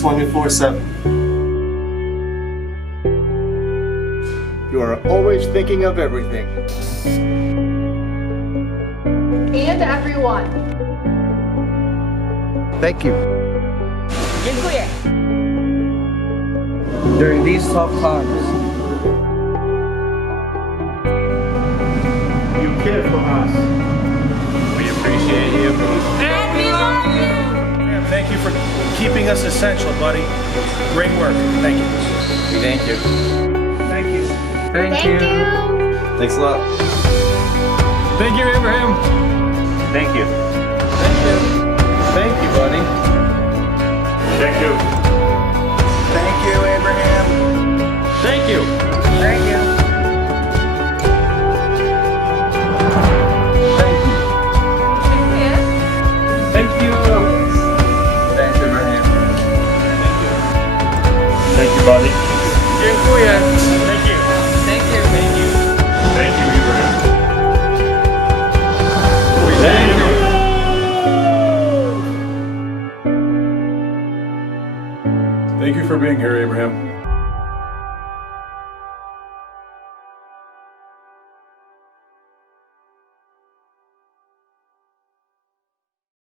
24/7. You are always thinking of everything. And everyone. Thank you. Dziękuję. During these tough times, You care for us. We appreciate you. And we love you. Thank you for keeping us essential, buddy. Great work. Thank you. We thank you. Thank you. Thank you. Thanks a lot. Thank you, Ibrahim. Thank you. Thank you, buddy. Thank you. Thank you, Abraham. Thank you. Thank you. Thank you. thanks Ibrahim. Thank you, buddy. Dziękuję. Thank you. Thank you. Thank you. Thank you, Ibrahim. Thank you. Thank you for being here, Abraham.